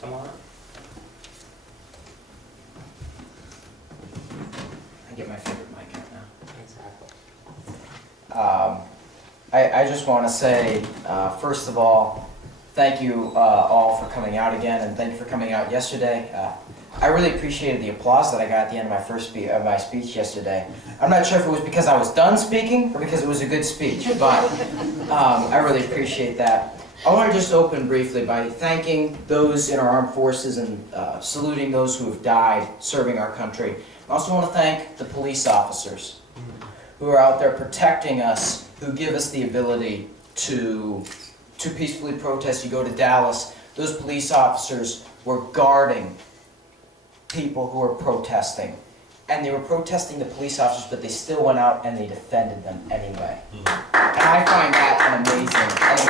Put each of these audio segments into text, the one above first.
Come on up. I get my favorite mic out now. Exactly. I just want to say, first of all, thank you all for coming out again, and thank you for coming out yesterday. I really appreciated the applause that I got at the end of my my speech yesterday. I'm not sure if it was because I was done speaking or because it was a good speech, but I really appreciate that. I want to just open briefly by thanking those in our armed forces and saluting those who have died serving our country. I also want to thank the police officers who are out there protecting us, who give us the ability to peacefully protest. You go to Dallas, those police officers were guarding people who were protesting. And they were protesting the police officers, but they still went out and they defended them anyway. And I find that an amazing thing.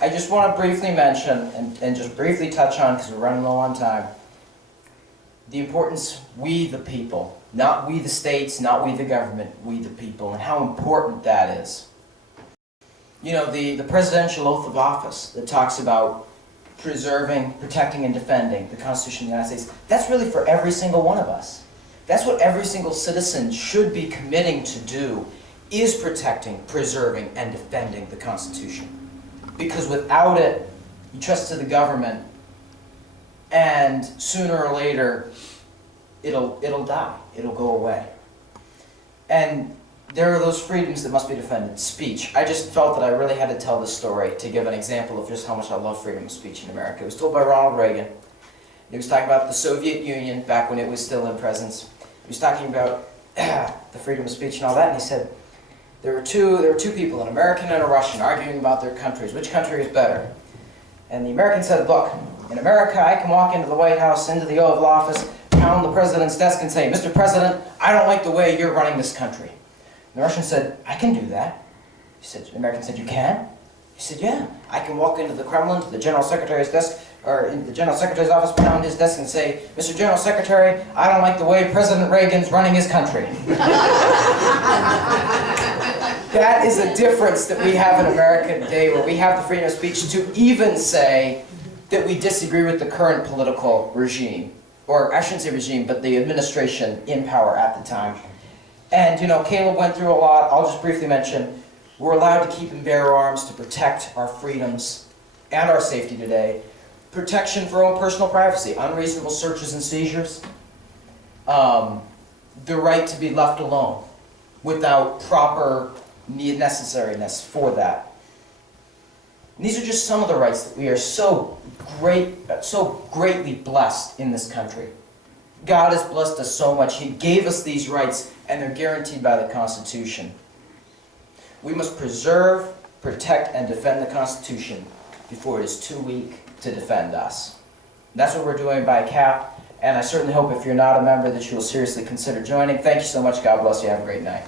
I just want to briefly mention, and just briefly touch on, because we're running low on time, the importance, we the people, not we the states, not we the government, we the people, and how important that is. You know, the presidential oath of office that talks about preserving, protecting, and defending the Constitution of the United States, that's really for every single one of us. That's what every single citizen should be committing to do, is protecting, preserving, and defending the Constitution. Because without it, you trust to the government, and sooner or later, it'll die. It'll go away. And there are those freedoms that must be defended. Speech. I just felt that I really had to tell this story to give an example of just how much I love freedom of speech in America. It was told by Ronald Reagan. He was talking about the Soviet Union back when it was still in presence. He was talking about the freedom of speech and all that, and he said, there were two people, an American and a Russian, arguing about their countries. Which country is better? And the American said, look, in America, I can walk into the White House, into the Oval Office, pound the president's desk and say, Mr. President, I don't like the way you're running this country. And the Russian said, I can do that. The American said, you can? He said, yeah. I can walk into the Kremlin, to the General Secretary's desk, or in the General Secretary's office, pound his desk and say, Mr. General Secretary, I don't like the way President Reagan's running his country. That is a difference that we have in America today, where we have the freedom of speech to even say that we disagree with the current political regime. Or I shouldn't say regime, but the administration in power at the time. And, you know, Caleb went through a lot. I'll just briefly mention, we're allowed to keep and bear arms to protect our freedoms and our safety today. Protection for our own personal privacy, unreasonable searches and seizures. The right to be left alone without proper necessariness for that. And these are just some of the rights that we are so greatly blessed in this country. God has blessed us so much. He gave us these rights, and they're guaranteed by the Constitution. We must preserve, protect, and defend the Constitution before it is too weak to defend us. That's what we're doing by CAP, and I certainly hope if you're not a member that you will seriously consider joining. Thank you so much. God bless you. Have a great night.